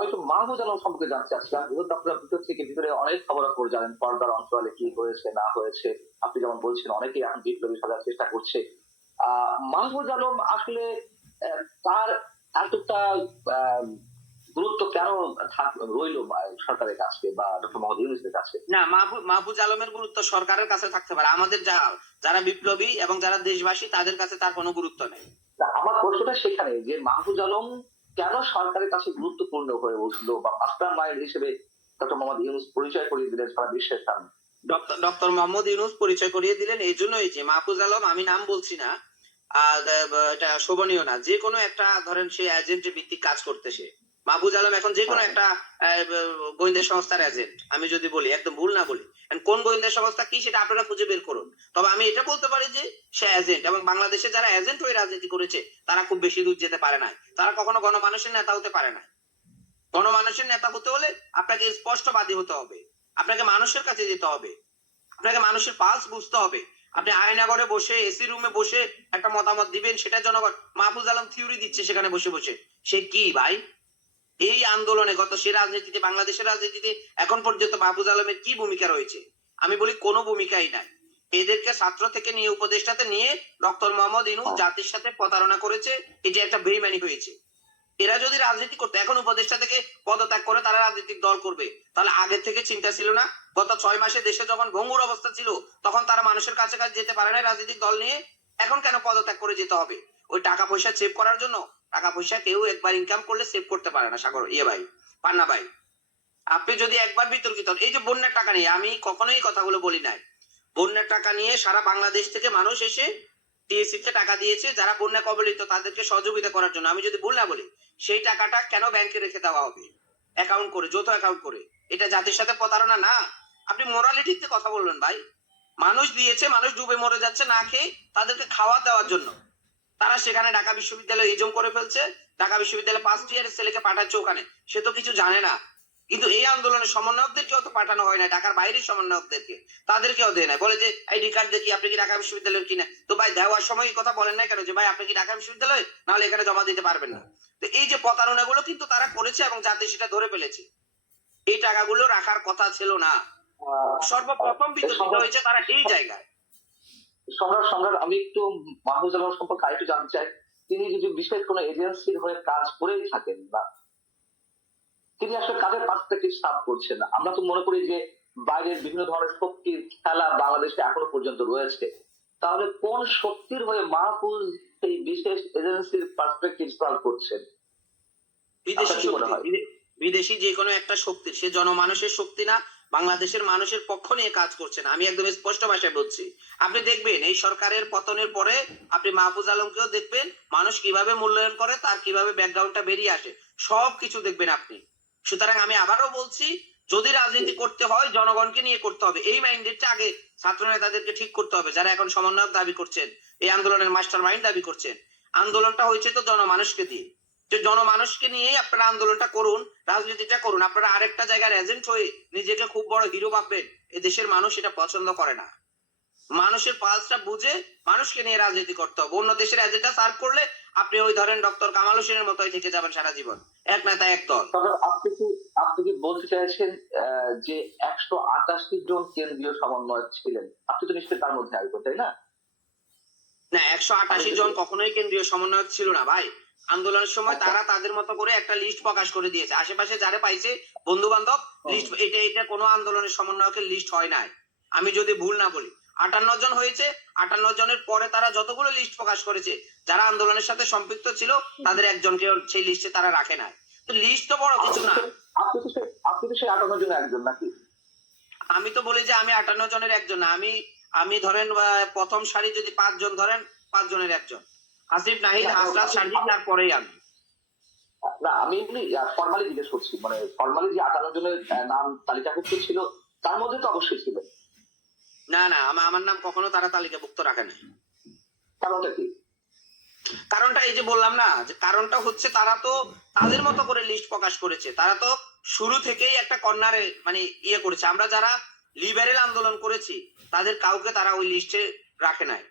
আমি একটু মাহফুজ আলম সম্পর্কে জানতে চাচ্ছিলাম। যেহেতু আপনার ভিতর থেকে ভিতরে অনেক খবরাখবর জানেন, পর্দার অঞ্চলে কি হয়েছে না হয়েছে। আপনি যেমন বলছেন অনেকেই এখন বিপ্লবী সাজার চেষ্টা করছে। মাহফুজ আলম আসলে তার এতটা আহ, গুরুত্ব কেন রইল সরকারের কাছে বা ডক্টর মোহাম্মদ ইউনূসের কাছে? না, মাহফুজ আলমের গুরুত্ব সরকারের কাছে থাকতে পারে, আমাদের যারা বিপ্লবী এবং যারা দেশবাসী তাদের কাছে তার কোনো গুরুত্ব নেই। তা আমার প্রশ্নটা সেখানে যে মাহফুজ আলম কেন সরকারের কাছে গুরুত্বপূর্ণ হয়ে উঠলো বা মাস্টার মাইন্ড হিসেবে ডক্টর মোহাম্মদ ইউনূস পরিচয় করিয়ে দিলেন সারা বিশ্বের সামনে? ডক্টর মোহাম্মদ ইউনূস পরিচয় করিয়ে দিলেন এই জন্যই যে মাহফুজ আলম, আমি নাম বলছি না, এটা শোভনীয় না, যে কোনো একটা ধরেন সে এজেন্ট ভিত্তিক কাজ করতেছে। মাহফুজ আলম এখন যে কোনো একটা গোয়েন্দা সংস্থার এজেন্ট, আমি যদি বলি একদম ভুল না বলি, কোন গোয়েন্দা সংস্থা কি সেটা আপনারা খুঁজে বের করুন। তবে আমি এটা বলতে পারি যে সে এজেন্ট, এবং বাংলাদেশে যারা এজেন্ট হয়ে রাজনীতি করেছে তারা খুব বেশি দূর যেতে পারে না, তারা কখনো গণমানুষের নেতা হতে পারে না। গণমানুষের নেতা হতে হলে আপনাকে স্পষ্টবাদী হতে হবে, আপনাকে মানুষের কাছে যেতে হবে, আপনাকে মানুষের পালস বুঝতে হবে। আপনি আয়নাগরে বসে এসি রুমে বসে একটা মতামত দিবেন, সেটা জনগণ। মাহফুজ আলম থিওরি দিচ্ছে সেখানে বসে বসে, সে কি ভাই? এই আন্দোলনে গত সে রাজনীতিতে, বাংলাদেশের রাজনীতিতে এখন পর্যন্ত মাহফুজ আলমের কি ভূমিকা রয়েছে? আমি বলি কোনো ভূমিকাই নাই। এদেরকে ছাত্র থেকে নিয়ে উপদেষ্টাতে নিয়ে ডক্টর মোহাম্মদ ইউনূস জাতির সাথে প্রতারণা করেছে, এটা একটা বেইমানি হয়েছে। এরা যদি রাজনীতি করতে এখন উপদেষ্টা থেকে পদত্যাগ করে তারা রাজনৈতিক দল করবে, তাহলে আগে থেকে চিন্তা ছিল না? গত 6 মাসে দেশে যখন ভঙ্গুর অবস্থা ছিল তখন তারা মানুষের কাছে কাছে যেতে পারে না রাজনৈতিক দল নিয়ে, এখন কেন পদত্যাগ করে যেতে হবে? ওই টাকা পয়সা সেভ করার জন্য? টাকা পয়সা কেউ একবার ইনকাম করলে সেভ করতে পারে না, সাগর ভাই, পান্না ভাই। আপনি যদি একবার বিতর্কিত, এই যে বন্যার টাকা নিয়ে আমি কখনোই কথাগুলো বলি নাই, বন্যার টাকা নিয়ে সারা বাংলাদেশ থেকে মানুষ এসে টিএসসি তে টাকা দিয়েছে যারা বন্যা কবলিত তাদেরকে সহযোগিতা করার জন্য। আমি যদি ভুল না বলি, সেই টাকাটা কেন ব্যাংকে রেখে দেওয়া হবে অ্যাকাউন্ট করে, যৌথ অ্যাকাউন্ট করে? এটা জাতির সাথে প্রতারণা না? আপনি মোরালিটিতে কথা বলবেন ভাই। মানুষ দিয়েছে, মানুষ ডুবে মরে যাচ্ছে না খেয়ে, তাদেরকে খাওয়া দেওয়ার জন্য তারা সেখানে ঢাকা বিশ্ববিদ্যালয়ে ইজম করে ফেলছে। ঢাকা বিশ্ববিদ্যালয়ে 1st ইয়ারের ছেলেকে পাঠাচ্ছে ওখানে, সে তো কিছু জানে না। কিন্তু এই আন্দোলনের সমন্বয়কদেরকেও তো পাঠানো হয় না, ঢাকার বাইরের সমন্বয়কদেরকে, তাদেরকেও দেয় না। বলে যে আইডি কার্ড দেখি আপনি কি ঢাকা বিশ্ববিদ্যালয়ের কিনা। তো ভাই দেওয়ার সময় কথা বলেন না কেন যে ভাই আপনি কি ঢাকা বিশ্ববিদ্যালয়, নাহলে এখানে জমা দিতে পারবেন না? তো এই যে প্রতারণা গুলো কিন্তু তারা করেছে এবং জাতি সেটা ধরে ফেলেছে। এই টাকাগুলো রাখার কথা ছিল না। সর্বপ্রথম বিতর্কিত হয়েছে তারা এই জায়গায়। সম্রাট সম্রাট আমি একটু মাহফুজ আলম সম্পর্কে আরেকটু জানতে চাই। তিনি যদি বিশেষ কোনো এজেন্সির হয়ে কাজ করেই থাকেন বা তিনি আসলে কাজের পার্সপেক্টিভ সার্ভ করছেন না, আমরা তো মনে করি যে বাইরের বিভিন্ন ধরনের শক্তির খেলা বাংলাদেশে এখনো পর্যন্ত রয়েছে। তাহলে কোন শক্তির হয়ে মাহফুজ এই বিশেষ এজেন্সির পার্সপেক্টিভ সার্ভ করছেন? বিদেশি কি মনে শক্তি, হয়? বিদেশি যে কোনো একটা শক্তির, সে জনমানুষের শক্তি না, বাংলাদেশের মানুষের পক্ষ নিয়ে কাজ করছে না। আমি একদম স্পষ্ট ভাষায় বলছি। আপনি দেখবেন এই সরকারের পতনের পরে আপনি মাহফুজ আলমকেও দেখবেন, মানুষ কিভাবে মূল্যায়ন করে, তার কিভাবে ব্যাকগ্রাউন্ডটা বেরিয়ে আসে, সব কিছু দেখবেন আপনি। সুতরাং আমি আবারও বলছি, যদি রাজনীতি করতে হয় জনগণকে নিয়ে করতে হবে। এই মাইন্ডেডটা আগে ছাত্র নেতাদেরকে ঠিক করতে হবে, যারা এখন সমন্বয়ক দাবি করছেন, এই আন্দোলনের মাস্টার মাইন্ড দাবি করছেন। আন্দোলনটা হয়েছে তো জনমানুষকে দিয়ে, যে জনমানুষকে নিয়ে আপনারা আন্দোলনটা করুন, রাজনীতিটা করুন। আপনারা আরেকটা জায়গার এজেন্ট হয়ে নিজেকে খুব বড় হিরো ভাববেন, এই দেশের মানুষ এটা পছন্দ করে না। মানুষের পালসটা বুঝে মানুষকে নিয়ে রাজনীতি করতে হবে। অন্য দেশের এজেন্ডা সার্ভ করলে আপনি ওই ধরেন ডক্টর কামাল হোসেনের মতোই থেকে যাবেন সারা জীবন, এক নেতা এক দল। তবে আপনি কি বলতে চাইছেন যে 188 জন কেন্দ্রীয় সমন্বয়ক ছিলেন? আপনি তো নিশ্চয়ই তার মধ্যে আসবেন, তাই না? না, 188 জন কখনোই কেন্দ্রীয় সমন্বয়ক ছিল না ভাই। আন্দোলনের সময় আচ্ছা। তারা তাদের মতো করে একটা লিস্ট প্রকাশ করে দিয়েছে, আশেপাশে যারা পাইছে বন্ধু বান্ধব লিস্ট। এটা কোনো আন্দোলনের সমন্বয়কের লিস্ট হয় নাই, আমি যদি ভুল না বলি। 58 জন হয়েছে, 58 জনের পরে তারা যতগুলো লিস্ট প্রকাশ করেছে যারা আন্দোলনের সাথে সম্পৃক্ত ছিল, তাদের একজনকে সেই লিস্টে তারা রাখে নাই। তো লিস্ট তো বড় কিছু না। আপনি তো সেই 58 জনের একজন নাকি? আমি তো বলি যে আমি 58 জনের একজন না। আমি ধরেন প্রথম সারি যদি 5 জন ধরেন, 5 জনের একজন। আসিফ, নাহিদ, হাসরাত, সার্জিদ, তারপরেই আমি। না, আমি এমনি ফর্মালি জিজ্ঞেস করছি, মানে ফর্মালি যে 58 জনের নাম তালিকাভুক্ত ছিল তার মধ্যে তো অবশ্যই ছিল। না না, আমার নাম কখনো তারা তালিকাভুক্ত রাখে নাই। কারণটা কি? কারণটা এই যে বললাম না, যে কারণটা হচ্ছে তারা তো তাদের মতো করে লিস্ট প্রকাশ করেছে। তারা তো শুরু থেকেই একটা কর্নারে মানে করেছে। আমরা যারা লিবারেল আন্দোলন করেছি তাদের কাউকে তারা ওই লিস্টে রাখে নাই।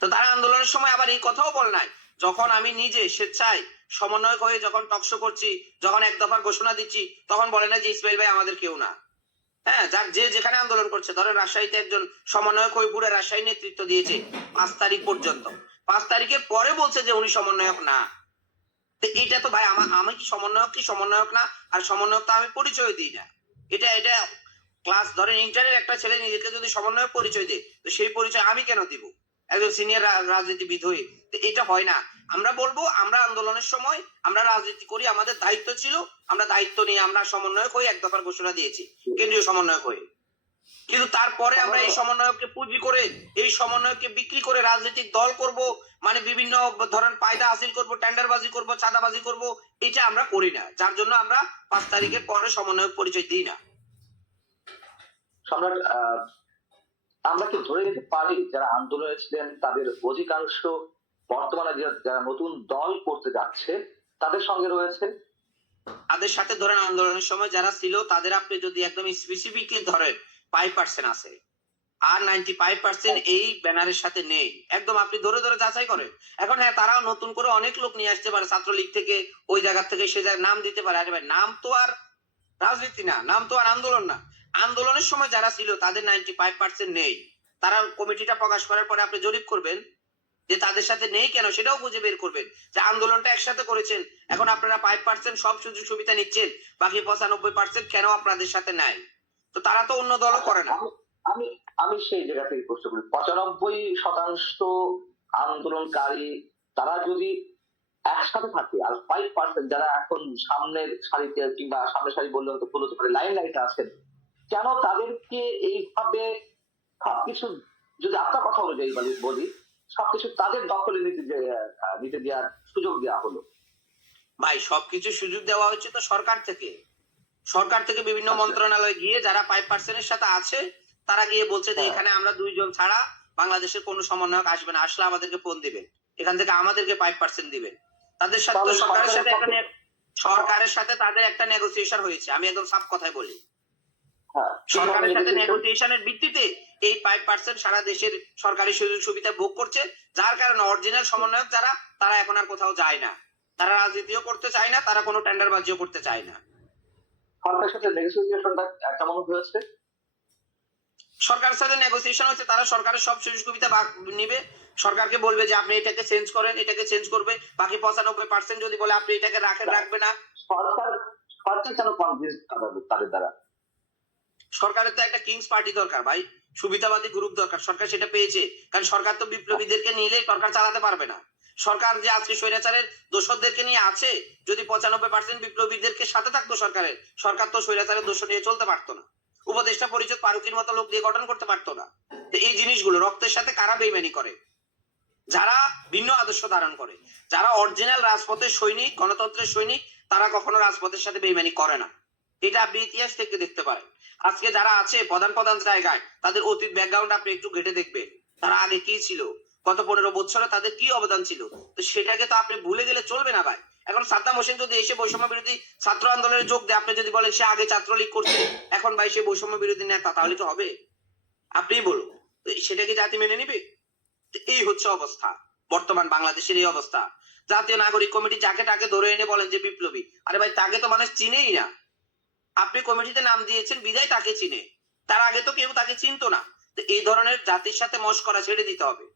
তো তারা আন্দোলনের সময় আবার এই কথাও বল নাই, যখন আমি নিজে স্বেচ্ছায় সমন্বয়ক হয়ে যখন টকশো করছি, যখন এক দফার ঘোষণা দিচ্ছি, তখন বলে না যে ইসমাইল ভাই আমাদের কেউ না। হ্যাঁ, যার যে যেখানে আন্দোলন করছে, ধরেন রাজশাহীতে একজন সমন্বয়ক হয়ে পুরো রাজশাহী নেতৃত্ব দিয়েছে 5 তারিখ পর্যন্ত। 5 তারিখের পরে বলছে যে উনি সমন্বয়ক না। তো এটা তো ভাই আমি কি সমন্বয়ক না? আর সমন্বয়ক তো আমি পরিচয় দিই না। এটা ক্লাস ধরেন ইন্টারের একটা ছেলে নিজেকে যদি সমন্বয়ক পরিচয় দেয়, তো সেই পরিচয় আমি কেন দিব একজন সিনিয়র রাজনীতিবিদ হয়ে? তো এটা হয় না। আমরা বলবো আমরা আন্দোলনের সময় আমরা রাজনীতি করি, আমাদের দায়িত্ব ছিল, আমরা দায়িত্ব নিয়ে আমরা সমন্বয়ক হয়ে এক দফার ঘোষণা দিয়েছি, কেন্দ্রীয় সমন্বয়ক হয়ে। কিন্তু তারপরে আমরা এই সমন্বয়ককে পুঁজি করে, এই সমন্বয়ককে বিক্রি করে রাজনৈতিক দল করব, মানে বিভিন্ন ধরেন ফায়দা হাসিল করব, টেন্ডারবাজি করব, চাঁদাবাজি করব, এটা আমরা করি না। যার জন্য আমরা 5 তারিখের পরে সমন্বয়ক পরিচয় দিই না। সম্রাট, আমরা কি ধরে নিতে পারি যারা আন্দোলনে ছিলেন তাদের অধিকাংশ বর্তমানে যারা নতুন দল করতে যাচ্ছে তাদের সঙ্গে রয়েছে? তাদের সাথে ধরেন আন্দোলনের সময় যারা ছিল তাদের আপনি যদি একদম স্পেসিফিক ধরেন 5% আছে, আর 95% এই ব্যানারের সাথে নেই। একদম আপনি ধরে ধরে যাচাই করেন। এখন হ্যাঁ, তারাও নতুন করে অনেক লোক নিয়ে আসতে পারে, ছাত্রলীগ থেকে, ওই জায়গা থেকে সে জায়গায় নাম দিতে পারে। আরে ভাই, নাম তো আর রাজনীতি না, নাম তো আর আন্দোলন না। আন্দোলনের সময় যারা ছিল তাদের 95% নেই। তারা কমিটিটা প্রকাশ করার পরে আপনি জরিপ করবেন যে তাদের সাথে নেই কেন, সেটাও খুঁজে বের করবেন যে আন্দোলনটা একসাথে করেছেন, এখন আপনারা 5% সব সুযোগ সুবিধা নিচ্ছেন, বাকি 95% কেন আপনাদের সাথে নাই? তো তারা তো অন্য দলও করে না। আমি আমি সেই জায়গা থেকে প্রশ্ন করি, 95% আন্দোলনকারী তারা যদি একসাথে থাকে, আর 5% যারা এখন সামনের সারিতে কিংবা সামনের সারি বললে হয়তো বলতে পারে লাইন লাইটে আছেন, কেন তাদেরকে এইভাবে সবকিছু, যদি আপনার কথা অনুযায়ী বলি, সবকিছু তাদের দখলে নিতে দেওয়ার সুযোগ দেওয়া হলো? ভাই, সবকিছু সুযোগ দেওয়া হচ্ছে তো সরকার থেকে। সরকার থেকে বিভিন্ন মন্ত্রণালয় গিয়ে যারা 5% এর সাথে আছে, তারা গিয়ে বলছে যে এখানে আমরা 2 জন ছাড়া বাংলাদেশের কোনো সমন্বয়ক আসবে না, আসলে আমাদেরকে ফোন দিবেন, এখান থেকে আমাদেরকে 5% দিবেন। তাদের সাথে তো সরকারের সাথে তাদের একটা নেগোসিয়েশন হয়েছে। আমি একদম সাফ কথাই বলি, সরকারের সাথে নেগোসিয়েশনের ভিত্তিতে এই 5% সারা দেশের সরকারি সুযোগ সুবিধা ভোগ করছে। যার কারণে অরিজিনাল সমন্বয়ক যারা, তারা এখন আর কোথাও যায় না, তারা রাজনীতিও করতে চায় না, তারা কোনো টেন্ডারবাজিও করতে চায় না। সরকারের সাথে নেগোসিয়েশনটা কেমন হয়েছে? সরকারের সাথে নেগোসিয়েশন হচ্ছে, তারা সরকারের সব সুযোগ সুবিধা নিবে, সরকারকে বলবে যে আপনি এটাকে চেঞ্জ করেন, এটাকে চেঞ্জ করবে, বাকি 95% যদি বলে আপনি এটাকে রাখেন, রাখবে না। সরকার কেন কনভিন্স তাদের দ্বারা? সরকারের তো একটা কিংস পার্টি দরকার ভাই, সুবিধাবাদী গ্রুপ দরকার। সরকার সেটা পেয়েছে, কারণ সরকার তো বিপ্লবীদেরকে নিলেই সরকার চালাতে পারবে না। সরকার যে আজকে স্বৈরাচারের দোষরদেরকে নিয়ে আছে, যদি 95% বিপ্লবীদেরকে সাথে থাকতো সরকারের, সরকার তো স্বৈরাচারের দোষ নিয়ে চলতে পারতো না, উপদেষ্টা পরিষদ ফারুকির মতো লোক দিয়ে গঠন করতে পারতো না। তো এই জিনিসগুলো রক্তের সাথে কারা বেইমানি করে? যারা ভিন্ন আদর্শ ধারণ করে, যারা অরিজিনাল রাজপথের সৈনিক, গণতন্ত্রের সৈনিক, তারা কখনো রাজপথের সাথে বেইমানি করে না। এটা আপনি ইতিহাস থেকে দেখতে পারেন। আজকে যারা আছে প্রধান প্রধান জায়গায়, তাদের অতীত ব্যাকগ্রাউন্ড আপনি একটু ঘেটে দেখবেন, তারা আগে কি ছিল, গত 15 বছরে তাদের কি অবদান ছিল। তো সেটাকে তো আপনি ভুলে গেলে চলবে না ভাই। এখন সাদ্দাম হোসেন যদি এসে বৈষম্য বিরোধী ছাত্র আন্দোলনে যোগ দেয়, আপনি যদি বলেন সে আগে ছাত্রলীগ করছে, এখন ভাই সে বৈষম্য বিরোধী নেতা, তাহলে তো হবে? আপনিই বলুন, সেটা কি জাতি মেনে নিবে? এই হচ্ছে অবস্থা, বর্তমান বাংলাদেশের এই অবস্থা। জাতীয় নাগরিক কমিটি যাকে তাকে ধরে এনে বলেন যে বিপ্লবী, আরে ভাই তাকে তো মানুষ চিনেই না। আপনি কমিটিতে নাম দিয়েছেন বিদায় তাকে চিনে, তার আগে তো কেউ তাকে চিনতো না। তো এই ধরনের জাতির সাথে মশকরা ছেড়ে দিতে হবে।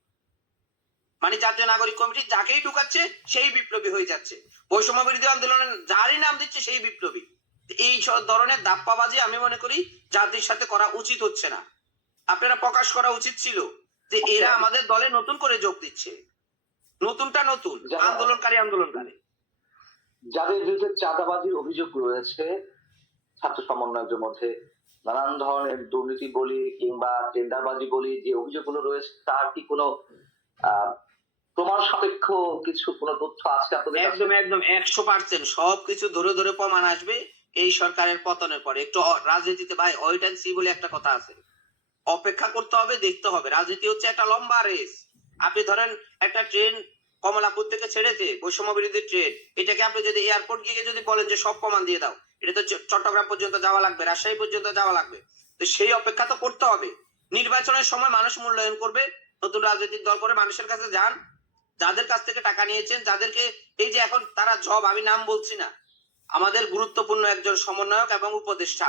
মানে জাতীয় নাগরিক কমিটি যাকেই ঢুকাচ্ছে সেই বিপ্লবী হয়ে যাচ্ছে, বৈষম্য বিরোধী আন্দোলনে যারই নাম দিচ্ছে সেই বিপ্লবী। এই ধরনের দাপ্পাবাজি আমি মনে করি জাতির সাথে করা উচিত হচ্ছে না। আপনারা প্রকাশ করা উচিত ছিল যে এরা আমাদের দলে নতুন করে যোগ দিচ্ছে, নতুনটা নতুন, আন্দোলনকারী। যাদের বিরুদ্ধে চাঁদাবাজির অভিযোগ রয়েছে ছাত্র সমন্বয়কদের মধ্যে, নানান ধরনের দুর্নীতি বলি কিংবা টেন্ডারবাজি বলি, যে অভিযোগগুলো রয়েছে তার কি কোনো প্রমাণ সাপেক্ষ কিছু, কোনো তথ্য আছে আপনাদের কাছে? একদম 100% সবকিছু ধরে ধরে প্রমাণ আসবে এই সরকারের পতনের পরে। একটু রাজনীতিতে ভাই ওয়েট এন্ড সি বলে একটা কথা আছে, অপেক্ষা করতে হবে, দেখতে হবে। রাজনীতি হচ্ছে একটা লম্বা রেস। আপনি ধরেন একটা ট্রেন কমলাপুর থেকে ছেড়েছে, বৈষম্য বিরোধী ট্রেন, এটাকে আপনি যদি এয়ারপোর্ট গিয়ে যদি বলেন যে সব প্রমাণ দিয়ে দাও, এটা তো চট্টগ্রাম পর্যন্ত যাওয়া লাগবে, রাজশাহী পর্যন্ত যাওয়া লাগবে। তো সেই অপেক্ষা তো করতে হবে। নির্বাচনের সময় মানুষ মূল্যায়ন করবে, নতুন রাজনৈতিক দল করে মানুষের কাছে যান, যাদের কাছ থেকে টাকা নিয়েছেন, যাদেরকে এই যে এখন তারা জব, আমি নাম বলছি না, আমাদের গুরুত্বপূর্ণ একজন সমন্বয়ক এবং উপদেষ্টা,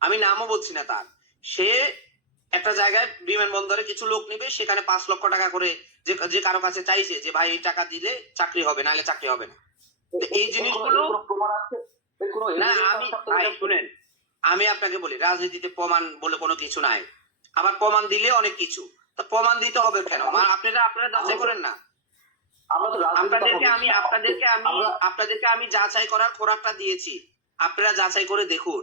আমি নামও বলছি না তার, সে একটা জায়গায় বিমানবন্দরে কিছু লোক নেবে, সেখানে 5 লক্ষ টাকা করে যে কারো কাছে চাইছে যে ভাই এই টাকা দিলে চাকরি হবে, নাহলে চাকরি হবে না। তো এই জিনিসগুলো কোনো প্রমাণ আছে? এর কোনো না, evidence আমি আছে আপনাদের ভাই কাছে? শুনেন, আমি আপনাকে বলি রাজনীতিতে প্রমাণ বলে কোনো কিছু নাই, আবার প্রমাণ দিলে অনেক কিছু, তো প্রমাণ দিতে হবে কেন? আপনারা যাচাই করেন না। আমরা তো রাজনীতির কথা বলছি না। আপনাদেরকে আমি যাচাই করার খোরাকটা দিয়েছি, আপনারা যাচাই করে দেখুন।